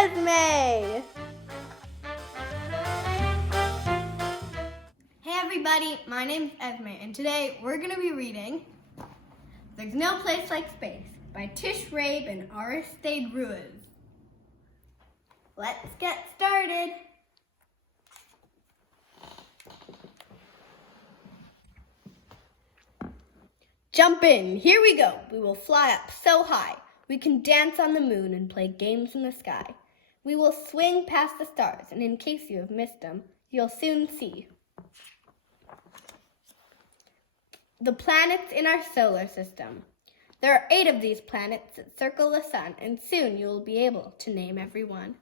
Esme! Hey everybody, my name's Esme, and today we're going to be reading There's No Place Like Space by Tish, Rabe, and Aristides Ruiz. Let's get started. Jump in, here we go. We will fly up so high. We can dance on the moon and play games in the sky. We will swing past the stars, and in case you have missed them, you'll soon see the planets in our solar system. There are 8 of these planets that circle the sun, and soon you will be able to name every one.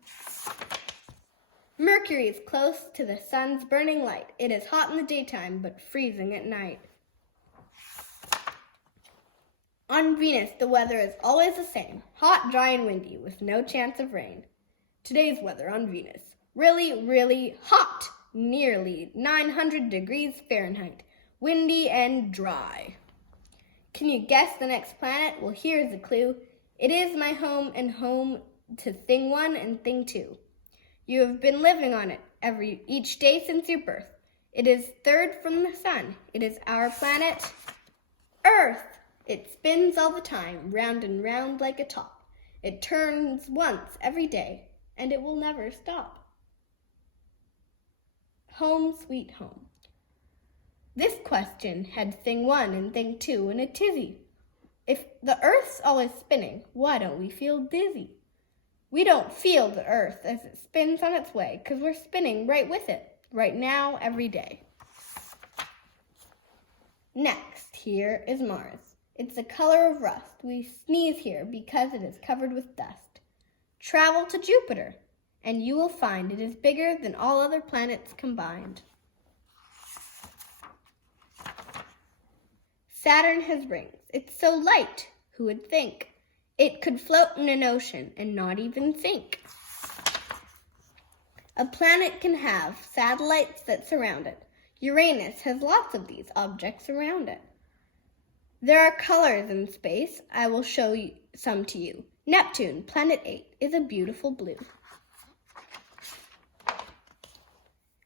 Mercury is close to the sun's burning light. It is hot in the daytime, but freezing at night. On Venus, the weather is always the same, hot, dry, and windy, with no chance of rain. Today's weather on Venus, really, really hot, nearly 900 degrees Fahrenheit, windy and dry. Can you guess the next planet? Well, here's a clue. It is my home and home to thing 1 and thing 2. You have been living on it each day since your birth. It is third from the sun. It is our planet, Earth. It spins all the time, round and round like a top. It turns once every day, and it will never stop. Home, sweet home. This question had thing 1 and thing 2 in a tizzy. If the Earth's always spinning, why don't we feel dizzy? We don't feel the Earth as it spins on its way, because we're spinning right with it, right now, every day. Next, here is Mars. It's the color of rust. We sneeze here because it is covered with dust. Travel to Jupiter, and you will find it is bigger than all other planets combined. Saturn has rings. It's so light, who would think? It could float in an ocean and not even sink. A planet can have satellites that surround it. Uranus has lots of these objects around it. There are colors in space. I will show you some to you. Neptune, planet 8, is a beautiful blue.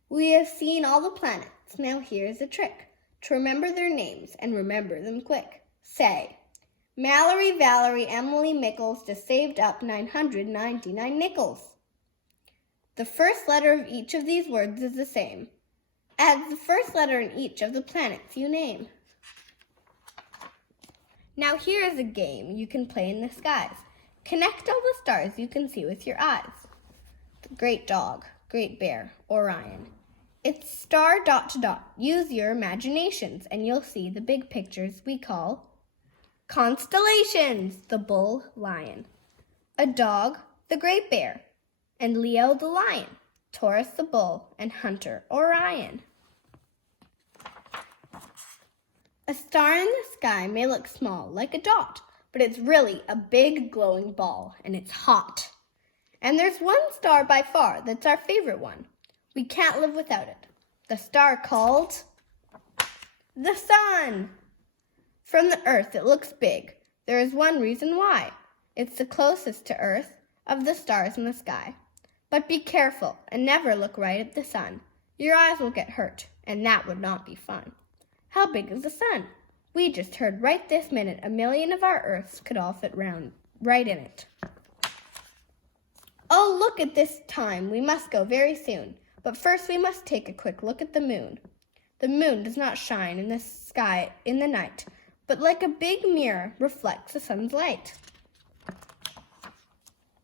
We have seen all the planets. Now here's a trick. To remember their names and remember them quick. Say, Mallory, Valerie, Emily, Mickles just saved up 999 nickels. The first letter of each of these words is the same as the first letter in each of the planets you name. Now here is a game you can play in the skies. Connect all the stars you can see with your eyes. The Great Dog, Great Bear, Orion. It's star dot to dot. Use your imaginations and you'll see the big pictures we call constellations. The bull, lion. A dog, the great bear. And Leo the lion. Taurus the bull. And Hunter, Orion. A star in the sky may look small, like a dot, but it's really a big glowing ball, and it's hot. And there's one star by far that's our favorite one. We can't live without it. The star called the sun. From the Earth, it looks big. There is one reason why. It's the closest to Earth of the stars in the sky. But be careful and never look right at the sun. Your eyes will get hurt, and that would not be fun. How big is the sun? We just heard right this minute 1,000,000 of our Earths could all fit right in it. Oh, look at this time. We must go very soon. But first we must take a quick look at the moon. The moon does not shine in the sky in the night, but like a big mirror reflects the sun's light.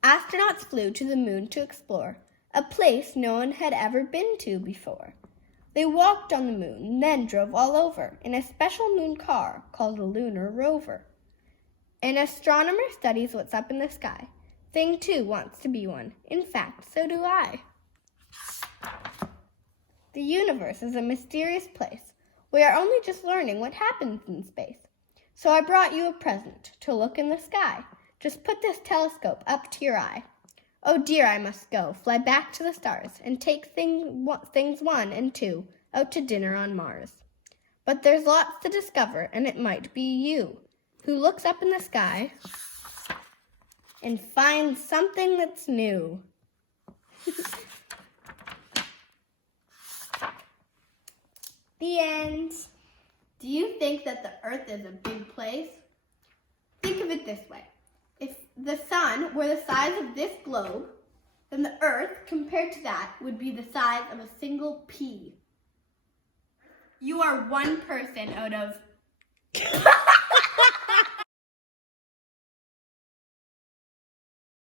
Astronauts flew to the moon to explore a place no one had ever been to before. They walked on the moon, then drove all over in a special moon car called a lunar rover. An astronomer studies what's up in the sky. Thing 2 wants to be one. In fact, so do I. The universe is a mysterious place. We are only just learning what happens in space. So I brought you a present to look in the sky. Just put this telescope up to your eye. Oh dear, I must go, fly back to the stars, and take things 1 and 2 out to dinner on Mars. But there's lots to discover, and it might be you who looks up in the sky and finds something that's new. The end. Do you think that the Earth is a big place? Think of it this way. If the sun were the size of this globe, then the Earth, compared to that, would be the size of a single pea. You are one person out of